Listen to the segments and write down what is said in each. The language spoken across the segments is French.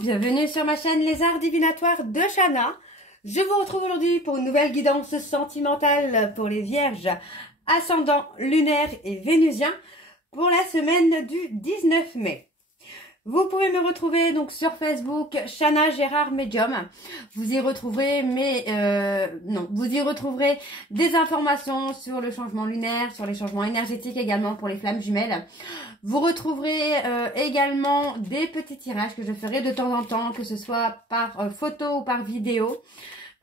bienvenue sur ma chaîne Les Arts Divinatoires de Shana. Je vous retrouve aujourd'hui pour une nouvelle guidance sentimentale pour les vierges, ascendant lunaire et vénusien pour la semaine du 19 mai. Vous pouvez me retrouver donc sur Facebook, Shana Gérard Medium. Vous y retrouverez vous y retrouverez des informations sur le changement lunaire, sur les changements énergétiques également pour les flammes jumelles. Vous retrouverez également des petits tirages que je ferai de temps en temps, que ce soit par photo ou par vidéo.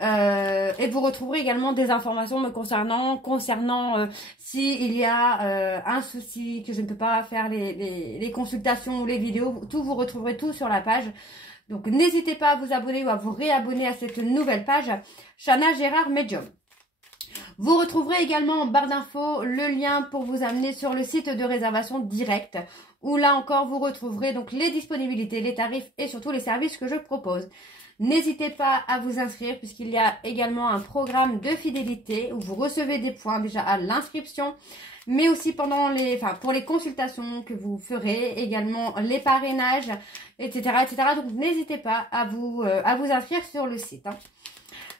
Et vous retrouverez également des informations me concernant s'il y a un souci, que je ne peux pas faire les consultations ou les vidéos. Tout, vous retrouverez tout sur la page. Donc n'hésitez pas à vous abonner ou à vous réabonner à cette nouvelle page, Shana Gérard Medium. Vous retrouverez également en barre d'infos le lien pour vous amener sur le site de réservation directe, où là encore vous retrouverez donc les disponibilités, les tarifs et surtout les services que je propose. N'hésitez pas à vous inscrire puisqu'il y a également un programme de fidélité où vous recevez des points déjà à l'inscription, mais aussi pour les consultations que vous ferez, également les parrainages, etc. Donc n'hésitez pas à vous inscrire sur le site.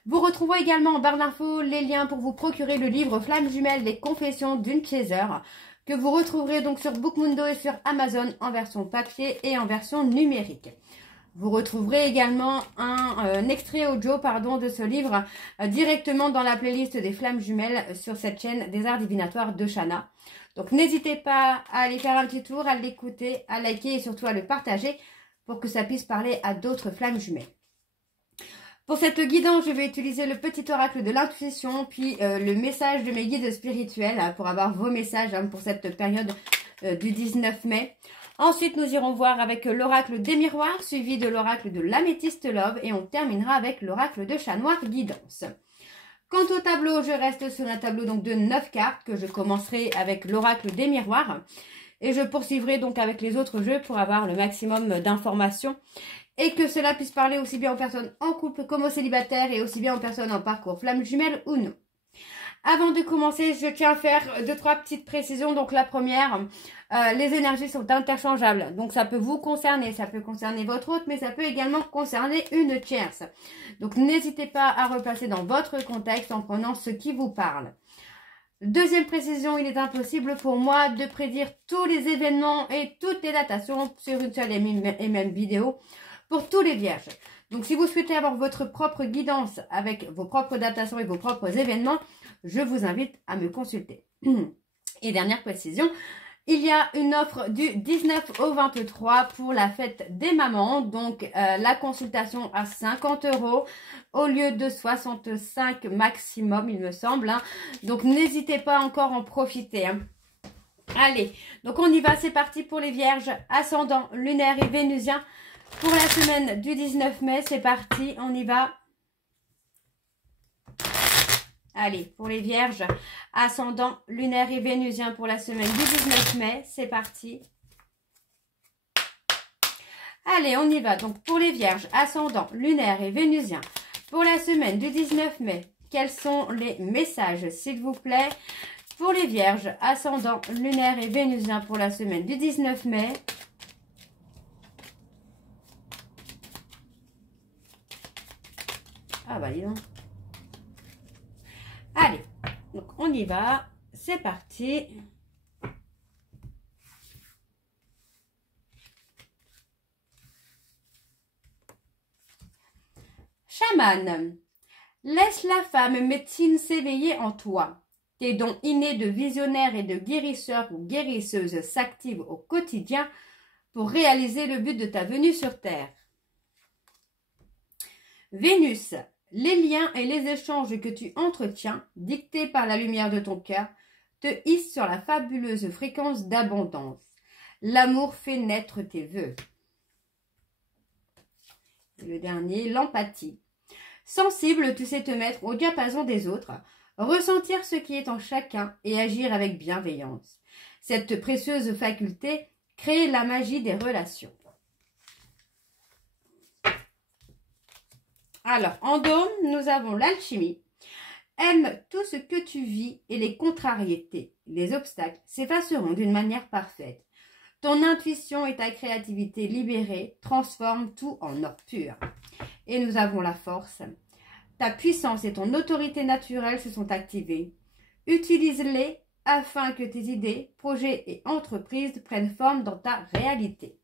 Vous retrouverez également en barre d'infos les liens pour vous procurer le livre Flammes jumelles, les confessions d'une chaser, que vous retrouverez donc sur Bookmundo et sur Amazon en version papier et en version numérique. Vous retrouverez également un extrait audio de ce livre directement dans la playlist des flammes jumelles sur cette chaîne des Arts Divinatoires de Shana. Donc n'hésitez pas à aller faire un petit tour, à l'écouter, à liker et surtout à le partager pour que ça puisse parler à d'autres flammes jumelles. Pour cette guidance, je vais utiliser le petit oracle de l'intuition, puis le message de mes guides spirituels pour avoir vos messages pour cette période du 19 mai. Ensuite, nous irons voir avec l'oracle des miroirs, suivi de l'oracle de l'améthyste love, et on terminera avec l'oracle de chat noir guidance. Quant au tableau, je reste sur un tableau donc de 9 cartes que je commencerai avec l'oracle des miroirs. Et je poursuivrai donc avec les autres jeux pour avoir le maximum d'informations et que cela puisse parler aussi bien aux personnes en couple comme aux célibataires et aussi bien aux personnes en parcours flamme jumelle ou non. Avant de commencer, je tiens à faire 2-3 petites précisions. Donc la première, les énergies sont interchangeables. Donc ça peut vous concerner, ça peut concerner votre hôte, mais ça peut également concerner une tierce. Donc n'hésitez pas à replacer dans votre contexte en prenant ce qui vous parle. Deuxième précision, il est impossible pour moi de prédire tous les événements et toutes les datations sur une seule et même vidéo pour tous les vierges. Donc si vous souhaitez avoir votre propre guidance avec vos propres datations et vos propres événements, je vous invite à me consulter. Et dernière précision, il y a une offre du 19 au 23 pour la fête des mamans. Donc la consultation à 50 € au lieu de 65 maximum, il me semble. Donc n'hésitez pas encore à en profiter. Allez, donc on y va, c'est parti pour les vierges, ascendant lunaire et vénusien. Pour la semaine du 19 mai, c'est parti, on y va. Allez, pour les vierges, ascendant lunaire et vénusien pour la semaine du 19 mai, c'est parti. Allez, on y va. Donc, pour les vierges, ascendant lunaire et vénusien pour la semaine du 19 mai, quels sont les messages, s'il vous plaît? Pour les vierges, ascendant lunaire et vénusien pour la semaine du 19 mai. Ah bah dis donc. Allez, donc on y va, c'est parti. Chaman, laisse la femme médecine s'éveiller en toi. Tes dons innés de visionnaire et de guérisseur ou guérisseuse s'activent au quotidien pour réaliser le but de ta venue sur Terre. Vénus, les liens et les échanges que tu entretiens, dictés par la lumière de ton cœur, te hissent sur la fabuleuse fréquence d'abondance. L'amour fait naître tes vœux. Et le dernier, l'empathie. Sensible, tu sais te mettre au diapason des autres, ressentir ce qui est en chacun et agir avec bienveillance. Cette précieuse faculté crée la magie des relations. Alors, en dôme, nous avons l'alchimie. Aime tout ce que tu vis et les contrariétés, les obstacles s'effaceront d'une manière parfaite. Ton intuition et ta créativité libérée transforment tout en or pur. Et nous avons la force. Ta puissance et ton autorité naturelle se sont activées. Utilise-les afin que tes idées, projets et entreprises prennent forme dans ta réalité.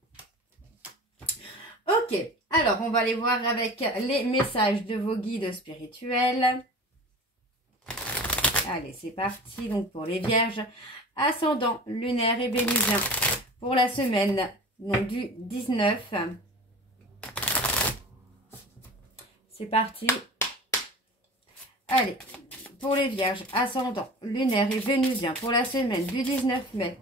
Ok, alors on va aller voir avec les messages de vos guides spirituels. Allez, c'est parti. Donc pour les vierges, ascendant, lunaire et vénusien pour la semaine donc du 19. C'est parti. Allez, pour les vierges, ascendant, lunaire et vénusien pour la semaine du 19 mai.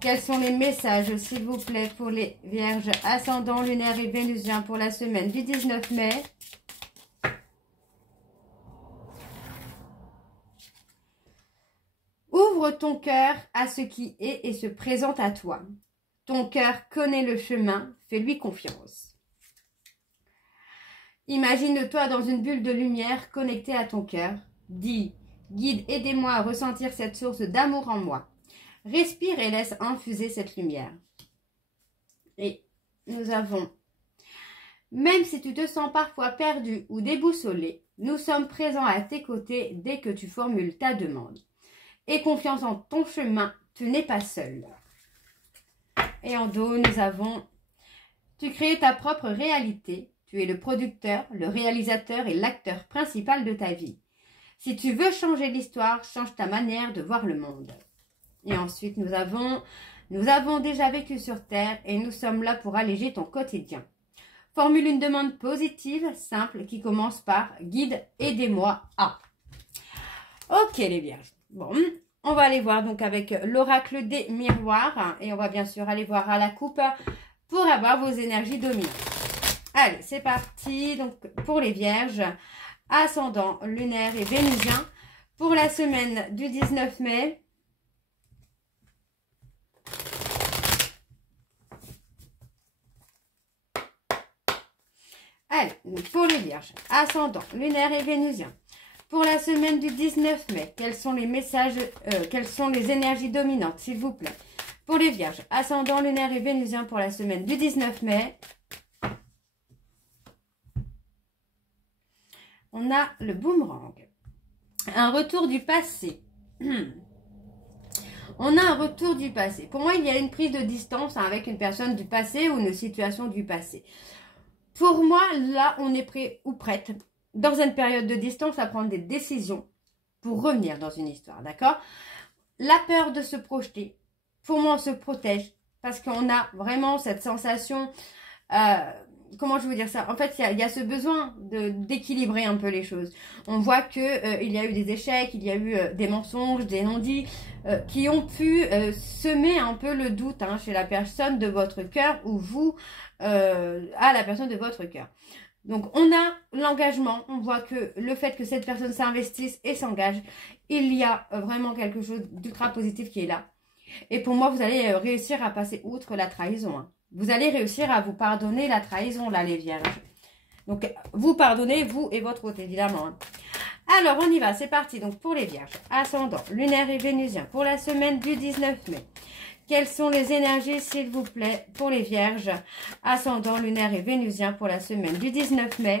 Quels sont les messages, s'il vous plaît, pour les vierges, ascendant, lunaire et vénusien pour la semaine du 19 mai? Ouvre ton cœur à ce qui est et se présente à toi. Ton cœur connaît le chemin, fais-lui confiance. Imagine-toi dans une bulle de lumière connectée à ton cœur. Dis, guide, aidez-moi à ressentir cette source d'amour en moi. Respire et laisse infuser cette lumière. Et nous avons, même si tu te sens parfois perdu ou déboussolé, nous sommes présents à tes côtés dès que tu formules ta demande. Aie confiance en ton chemin, tu n'es pas seul. Et en dos, nous avons, tu crées ta propre réalité. Tu es le producteur, le réalisateur et l'acteur principal de ta vie. Si tu veux changer l'histoire, change ta manière de voir le monde. Et ensuite, nous avons déjà vécu sur Terre et nous sommes là pour alléger ton quotidien. Formule une demande positive, simple, qui commence par « Guide, aidez-moi à ». Ok les vierges. Bon, on va aller voir donc avec l'oracle des miroirs. Et on va bien sûr aller voir à la coupe pour avoir vos énergies dominantes. Allez, c'est parti. Donc, pour les vierges, ascendant, lunaire et vénusien, pour la semaine du 19 mai. Allez, donc pour les vierges, ascendant, lunaire et vénusien, pour la semaine du 19 mai, quels sont les messages, quelles sont les énergies dominantes, s'il vous plaît. Pour les vierges, ascendant, lunaire et vénusien, pour la semaine du 19 mai. On a le boomerang. Un retour du passé. On a un retour du passé. Pour moi, il y a une prise de distance avec une personne du passé ou une situation du passé. Pour moi, là, on est prêt ou prête, dans une période de distance, à prendre des décisions pour revenir dans une histoire, d'accord? La peur de se projeter, pour moi, on se protège parce qu'on a vraiment cette sensation... comment je veux dire ça? En fait, il y a ce besoin d'équilibrer un peu les choses. On voit que il y a eu des échecs, il y a eu des mensonges, des non-dits qui ont pu semer un peu le doute chez la personne de votre cœur ou vous à la personne de votre cœur. Donc, on a l'engagement. On voit que le fait que cette personne s'investisse et s'engage, il y a vraiment quelque chose d'ultra positif qui est là. Et pour moi, vous allez réussir à passer outre la trahison. Vous allez réussir à vous pardonner la trahison, là, les vierges. Donc, vous pardonnez, vous et votre hôte, évidemment. Alors, on y va, c'est parti. Donc, pour les vierges, ascendant, lunaire et vénusien, pour la semaine du 19 mai. Quelles sont les énergies, s'il vous plaît, pour les vierges, ascendant, lunaire et vénusien, pour la semaine du 19 mai.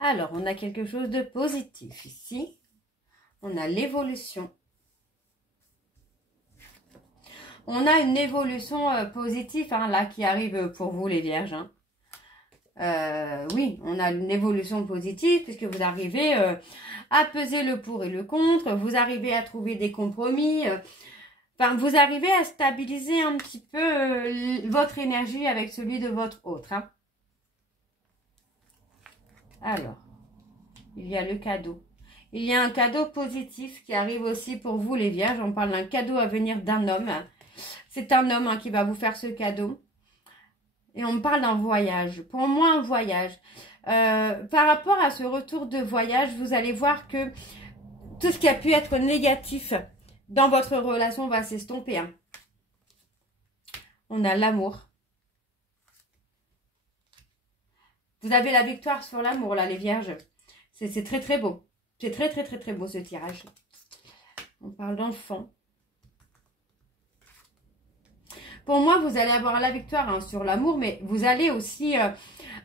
Alors, on a quelque chose de positif ici. On a l'évolution. On a une évolution positive là qui arrive pour vous les vierges. Oui, on a une évolution positive puisque vous arrivez à peser le pour et le contre. Vous arrivez à trouver des compromis. Enfin, vous arrivez à stabiliser un petit peu votre énergie avec celui de votre autre. Alors, il y a le cadeau. Il y a un cadeau positif qui arrive aussi pour vous les vierges. On parle d'un cadeau à venir d'un homme. C'est un homme qui va vous faire ce cadeau. Et on me parle d'un voyage. Pour moi, un voyage. Par rapport à ce retour de voyage, vous allez voir que tout ce qui a pu être négatif dans votre relation va s'estomper. On a l'amour. Vous avez la victoire sur l'amour, là, les vierges. C'est très, très beau. C'est très, très, très, très beau ce tirage. On parle d'enfant. Pour moi, vous allez avoir la victoire hein, sur l'amour, mais vous allez aussi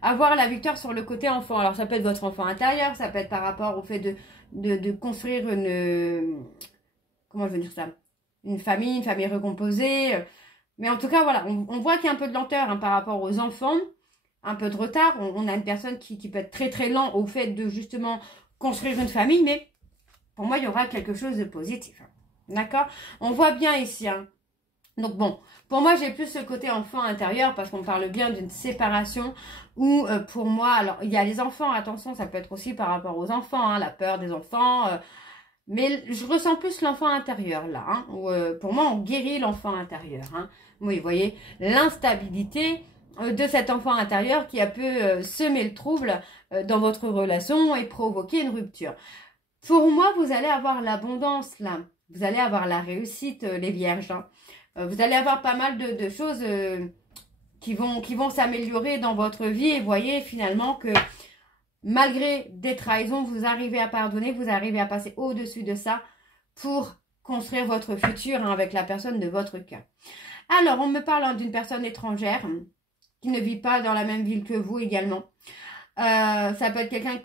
avoir la victoire sur le côté enfant. Alors, ça peut être votre enfant intérieur, ça peut être par rapport au fait de construire une... comment je veux dire ça? Une famille recomposée. Mais en tout cas, voilà, on voit qu'il y a un peu de lenteur hein, par rapport aux enfants, un peu de retard. On a une personne qui peut être très, très lent au fait de justement construire une famille, mais pour moi, il y aura quelque chose de positif. D'accord? On voit bien ici, hein. Donc bon, pour moi, j'ai plus ce côté enfant intérieur parce qu'on parle bien d'une séparation où pour moi, alors il y a les enfants, attention, ça peut être aussi par rapport aux enfants, hein, la peur des enfants, mais je ressens plus l'enfant intérieur là, hein, où, pour moi, on guérit l'enfant intérieur. Hein. Oui, vous voyez, l'instabilité de cet enfant intérieur qui a pu semer le trouble dans votre relation et provoquer une rupture. Pour moi, vous allez avoir l'abondance là, vous allez avoir la réussite, les vierges, hein. Vous allez avoir pas mal de choses qui vont s'améliorer dans votre vie. Et voyez finalement que malgré des trahisons, vous arrivez à pardonner, vous arrivez à passer au-dessus de ça pour construire votre futur hein, avec la personne de votre cœur. Alors, on me parle hein, d'une personne étrangère qui ne vit pas dans la même ville que vous également. Ça peut être quelqu'un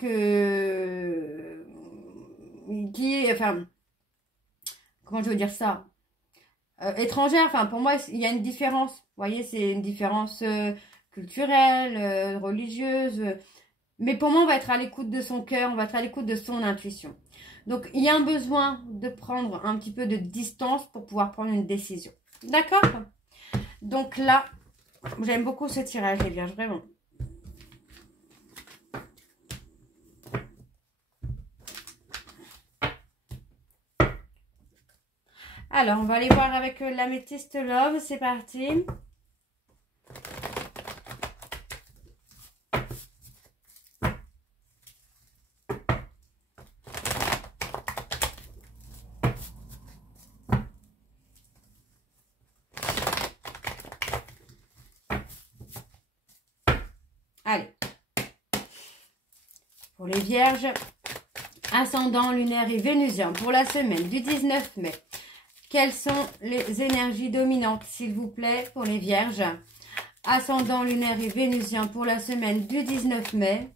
enfin, comment je veux dire ça? Étrangère, enfin pour moi il y a une différence, vous voyez, c'est une différence culturelle, religieuse, mais pour moi on va être à l'écoute de son cœur, on va être à l'écoute de son intuition. Donc il y a un besoin de prendre un petit peu de distance pour pouvoir prendre une décision. D'accord? Donc là, j'aime beaucoup ce tirage les vierges, vraiment. Alors, on va aller voir avec l'améthyste Love. C'est parti. Allez. Pour les vierges, ascendant lunaire et vénusien pour la semaine du 19 mai. Quelles sont les énergies dominantes, s'il vous plaît, pour les vierges? Ascendant lunaire et vénusien pour la semaine du 19 mai.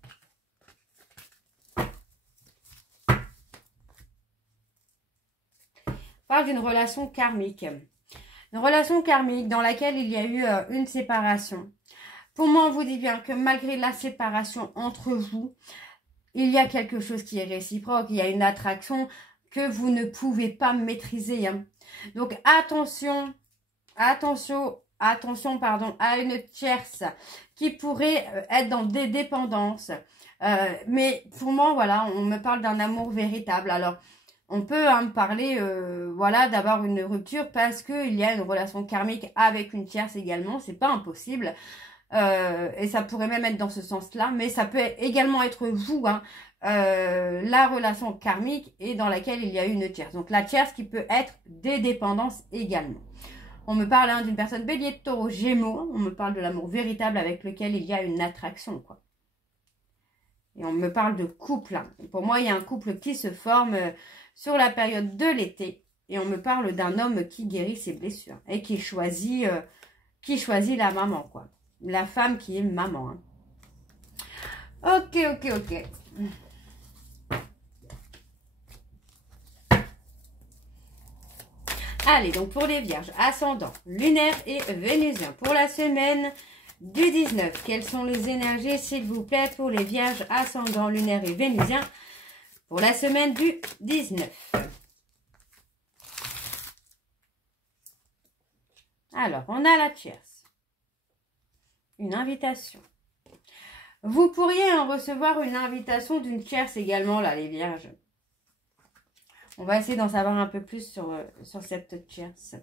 On parle d'une relation karmique. Une relation karmique dans laquelle il y a eu une séparation. Pour moi, on vous dit bien que malgré la séparation entre vous, il y a quelque chose qui est réciproque. Il y a une attraction que vous ne pouvez pas maîtriser. Hein. Donc, attention pardon, à une tierce qui pourrait être dans des dépendances. Mais pour moi, voilà, on me parle d'un amour véritable. Alors, on peut me parler, voilà, d'avoir une rupture parce qu'il y a une relation karmique avec une tierce également. C'est pas impossible. Et ça pourrait même être dans ce sens-là. Mais ça peut également être vous, hein, la relation karmique et dans laquelle il y a une tierce. Donc, la tierce qui peut être des dépendances également. On me parle hein, d'une personne bélier, taureau, gémeaux. On me parle de l'amour véritable avec lequel il y a une attraction, quoi. Et on me parle de couple. Hein. Pour moi, il y a un couple qui se forme sur la période de l'été. Et on me parle d'un homme qui guérit ses blessures. Et qui choisit la maman, quoi. La femme qui est maman. Hein. Ok. Allez, donc pour les vierges, ascendant, lunaire et vénusien. Pour la semaine du 19, quelles sont les énergies, s'il vous plaît, pour les vierges, ascendant, lunaire et vénusien pour la semaine du 19. Alors, on a la tierce. Une invitation. Vous pourriez en recevoir une invitation d'une tierce également, là, les vierges. On va essayer d'en savoir un peu plus sur cette tierce.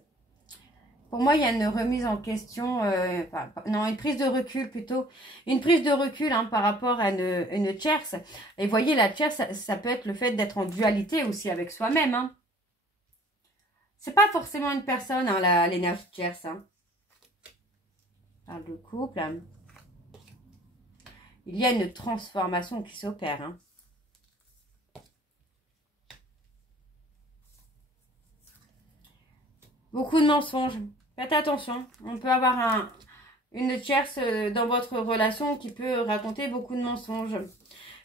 Pour moi, il y a une remise en question, non, une prise de recul plutôt. Une prise de recul hein, par rapport à une tierce. Et vous voyez, la tierce, ça peut être le fait d'être en dualité aussi avec soi-même. Hein. C'est pas forcément une personne, hein, l'énergie tierce. Hein. On parle de couple. Hein. Il y a une transformation qui s'opère. Hein. Beaucoup de mensonges. Faites attention. On peut avoir une tierce dans votre relation qui peut raconter beaucoup de mensonges.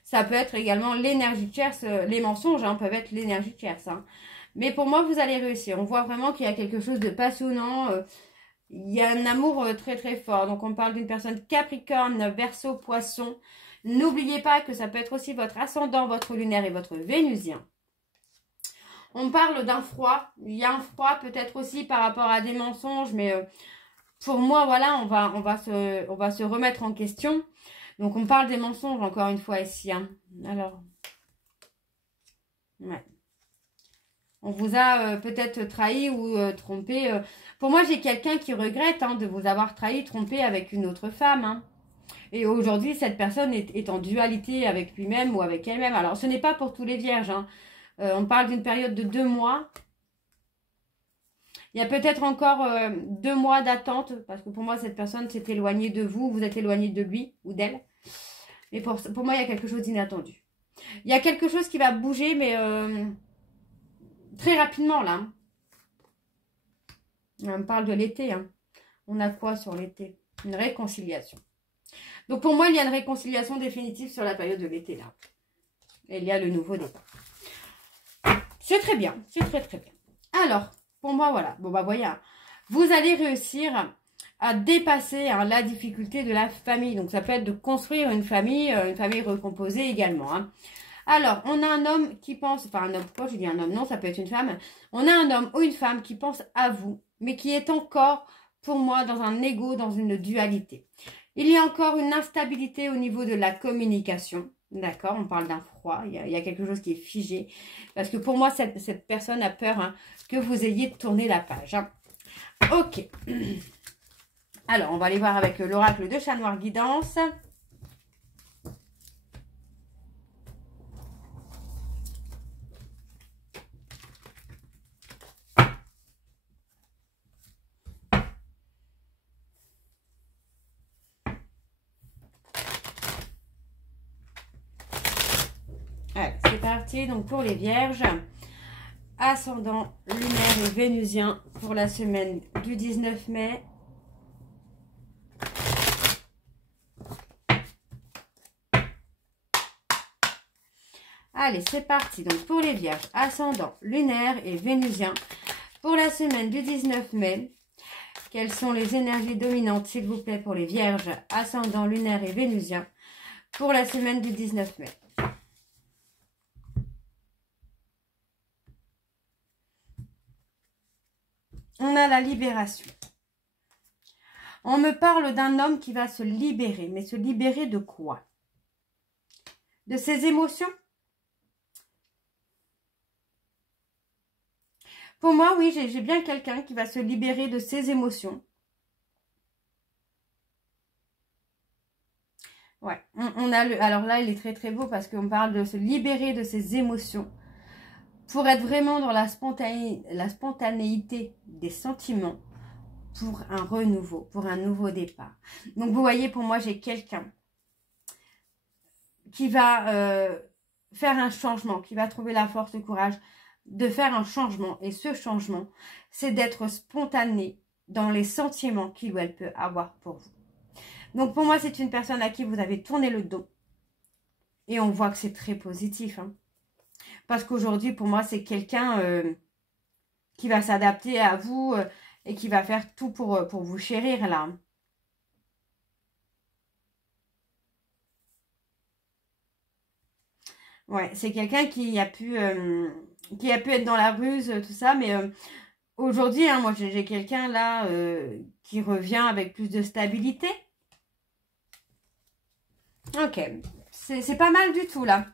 Ça peut être également l'énergie tierce. Les mensonges peuvent être l'énergie tierce. Mais pour moi, vous allez réussir. On voit vraiment qu'il y a quelque chose de passionnant. Il y a un amour très très fort. Donc on parle d'une personne Capricorne, Verseau, Poisson. N'oubliez pas que ça peut être aussi votre ascendant, votre lunaire et votre vénusien. On parle d'un froid. Il y a un froid peut-être aussi par rapport à des mensonges. Mais pour moi, voilà, on va se remettre en question. Donc on parle des mensonges encore une fois ici. Alors, ouais. On vous a peut-être trahi ou trompé. Pour moi, j'ai quelqu'un qui regrette de vous avoir trahi, trompé avec une autre femme. Et aujourd'hui, cette personne est en dualité avec lui-même ou avec elle-même. Alors, ce n'est pas pour tous les vierges. On parle d'une période de 2 mois. Il y a peut-être encore 2 mois d'attente. Parce que pour moi, cette personne s'est éloignée de vous. Vous êtes éloigné de lui ou d'elle. Mais pour moi, il y a quelque chose d'inattendu. Il y a quelque chose qui va bouger, mais très rapidement, là. On parle de l'été. On a quoi sur l'été? Une réconciliation. Donc, pour moi, il y a une réconciliation définitive sur la période de l'été, là. Et il y a le nouveau départ. C'est très bien. C'est très, très bien. Alors, pour moi, voilà. Bon, bah, voyez. Vous allez réussir à dépasser la difficulté de la famille. Donc, ça peut être de construire une famille recomposée également. Alors, on a un homme qui pense, enfin un homme, pourquoi je dis un homme? Non, ça peut être une femme. On a un homme ou une femme qui pense à vous, mais qui est encore, pour moi, dans un ego, dans une dualité. Il y a encore une instabilité au niveau de la communication. D'accord, on parle d'un froid, il y a quelque chose qui est figé. Parce que pour moi, cette personne a peur que vous ayez tourné la page. Ok. Alors, on va aller voir avec l'oracle de Chat Noir Guidance. Allez, c'est parti. Donc, pour les vierges, ascendant lunaire et vénusien pour la semaine du 19 mai. Allez, c'est parti. Donc, pour les vierges, ascendant lunaire et vénusien pour la semaine du 19 mai. Quelles sont les énergies dominantes, s'il vous plaît, pour les vierges, ascendant lunaire et vénusien pour la semaine du 19 mai? On a la libération. On me parle d'un homme qui va se libérer. Mais se libérer de quoi? De ses émotions? Pour moi, oui, j'ai bien quelqu'un qui va se libérer de ses émotions. Ouais, on a alors là, il est très très beau parce qu'on parle de se libérer de ses émotions pour être vraiment dans la spontanéité des sentiments pour un renouveau, pour un nouveau départ. Donc, vous voyez, pour moi, j'ai quelqu'un qui va faire un changement, qui va trouver la force, le courage de faire un changement. Et ce changement, c'est d'être spontané dans les sentiments qu'il ou elle peut avoir pour vous. Donc, pour moi, c'est une personne à qui vous avez tourné le dos. Et on voit que c'est très positif. Parce qu'aujourd'hui, pour moi, c'est quelqu'un qui va s'adapter à vous et qui va faire tout pour vous chérir, là. Ouais, c'est quelqu'un qui a pu être dans la ruse, tout ça. Mais aujourd'hui, moi, j'ai quelqu'un, là, qui revient avec plus de stabilité. Ok, c'est pas mal du tout, là.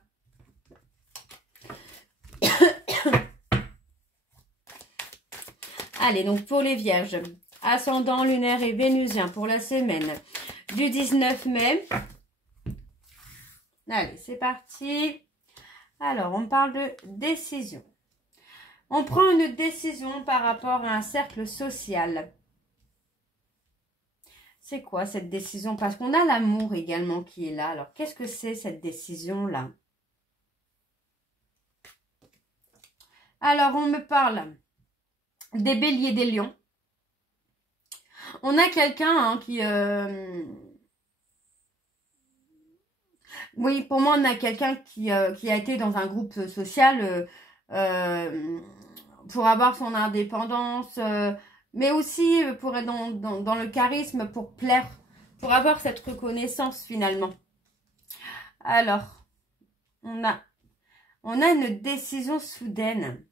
Allez, donc pour les vierges, ascendant lunaire et vénusien pour la semaine du 19 mai. Allez, c'est parti. Alors, on parle de décision. On prend une décision par rapport à un cercle social. C'est quoi cette décision? Parce qu'on a l'amour également qui est là. Alors, qu'est-ce que c'est cette décision-là? Alors, on me parle des béliers, des lions. On a quelqu'un hein, qui... Oui, pour moi, on a quelqu'un qui a été dans un groupe social pour avoir son indépendance, mais aussi pour être dans le charisme, pour plaire, pour avoir cette reconnaissance finalement. Alors, on a une décision soudaine.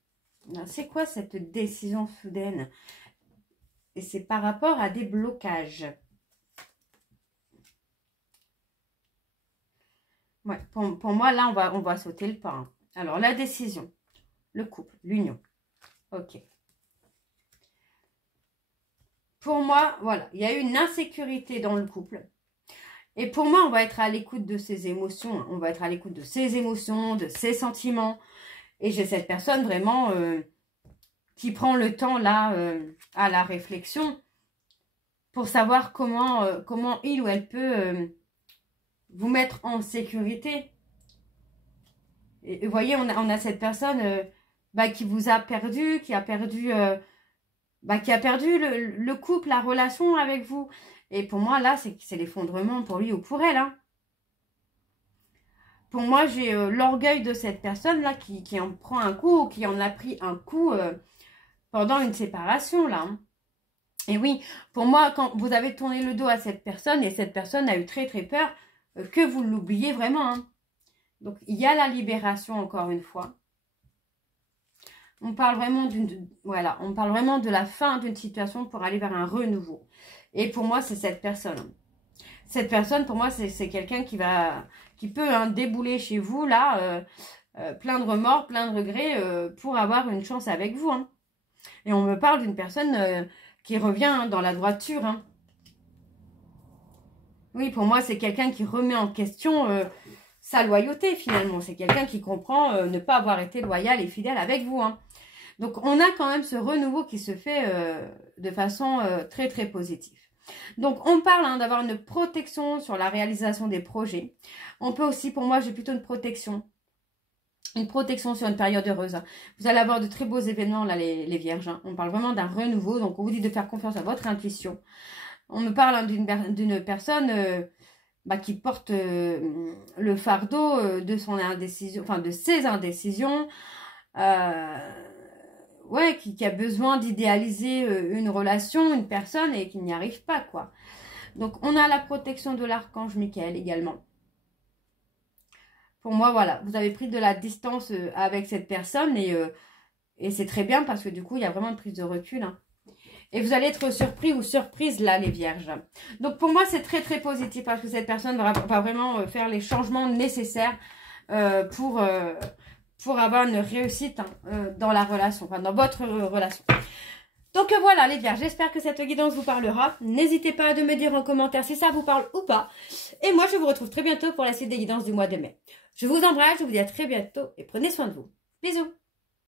C'est quoi cette décision soudaine? Et c'est par rapport à des blocages. Ouais, pour moi, là, on va sauter le pas. Hein. Alors, la décision, le couple, l'union. Ok. Pour moi, voilà, il y a eu une insécurité dans le couple. Et pour moi, on va être à l'écoute de ses émotions. On va être à l'écoute de ses émotions, de ses sentiments. Et j'ai cette personne vraiment qui prend le temps, là, à la réflexion pour savoir comment il ou elle peut vous mettre en sécurité. Et vous voyez, on a cette personne qui vous a perdu, qui a perdu le couple, la relation avec vous. Et pour moi, là, c'est l'effondrement pour lui ou pour elle. Hein. Pour moi, j'ai l'orgueil de cette personne-là qui en prend un coup ou qui en a pris un coup pendant une séparation, là. Hein. Et oui, pour moi, quand vous avez tourné le dos à cette personne, et cette personne a eu très très peur que vous l'oubliez vraiment. Hein. Donc, il y a la libération, encore une fois. On parle vraiment on parle vraiment de la fin d'une situation pour aller vers un renouveau. Et pour moi, c'est cette personne. Cette personne, pour moi, c'est quelqu'un qui peut débouler chez vous, là, plein de remords, plein de regrets, pour avoir une chance avec vous. Hein. Et on me parle d'une personne qui revient dans la droiture. Hein. Oui, pour moi, c'est quelqu'un qui remet en question sa loyauté, finalement. C'est quelqu'un qui comprend ne pas avoir été loyal et fidèle avec vous. Hein. Donc, on a quand même ce renouveau qui se fait de façon très, très positive. Donc, on parle d'avoir une protection sur la réalisation des projets. On peut aussi, pour moi, j'ai plutôt une protection. Une protection sur une période heureuse. Vous allez avoir de très beaux événements, là, les vierges. Hein. On parle vraiment d'un renouveau. Donc, on vous dit de faire confiance à votre intuition. On me parle d'une personne qui porte le fardeau de son indécision, enfin, de ses indécisions. Ouais, qui a besoin d'idéaliser une relation, une personne et qui n'y arrive pas, quoi. Donc, on a la protection de l'archange Michael également. Pour moi, voilà, vous avez pris de la distance avec cette personne et c'est très bien parce que du coup, il y a vraiment une prise de recul. Hein. Et vous allez être surpris ou surprise là, les vierges. Donc, pour moi, c'est très, très positif parce que cette personne va vraiment faire les changements nécessaires pour avoir une réussite dans la relation, enfin dans votre relation. Donc voilà les vierges, j'espère que cette guidance vous parlera. N'hésitez pas à me dire en commentaire si ça vous parle ou pas. Et moi je vous retrouve très bientôt pour la suite des guidances du mois de mai. Je vous embrasse, je vous dis à très bientôt et prenez soin de vous. Bisous.